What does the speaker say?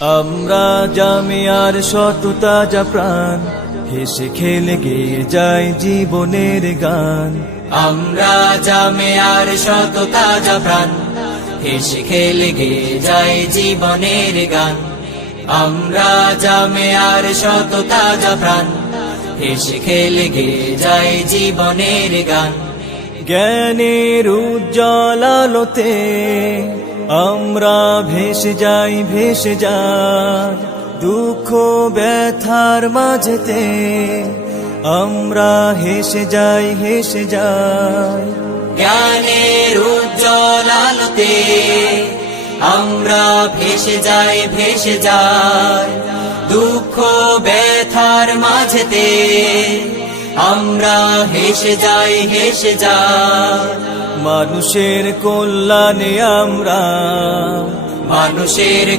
আমরা জামিয়ার শত তাজা প্রাণ, হেসে খেলে গেয়ে যায় জীবনের গান। আমরা জামিয়ার শত তাজা প্রাণ, হেসে খেলে গেয়ে যায় জীবনের গান। আমরা জামিয়ার শত তাজা প্রাণ, হেসে খেলে গেয়ে যায় জীবনের গান। জ্ঞানের উজ্জ্বল আলোতে আমরা ভেসে যাই, ভেসে যাই দুঃখ ব্যথার মাঝেতে। আমরা হেসে যাই, হেসে যাই। জ্ঞানের উজ্জ্বল আলোতে আমরা ভেসে যাই, ভেসে যাই দুঃখ ব্যথার মাঝেতে। আমরা হেসে যাই, হেসে যাই। মানুষের কল্যাণে আমরা, মানুষের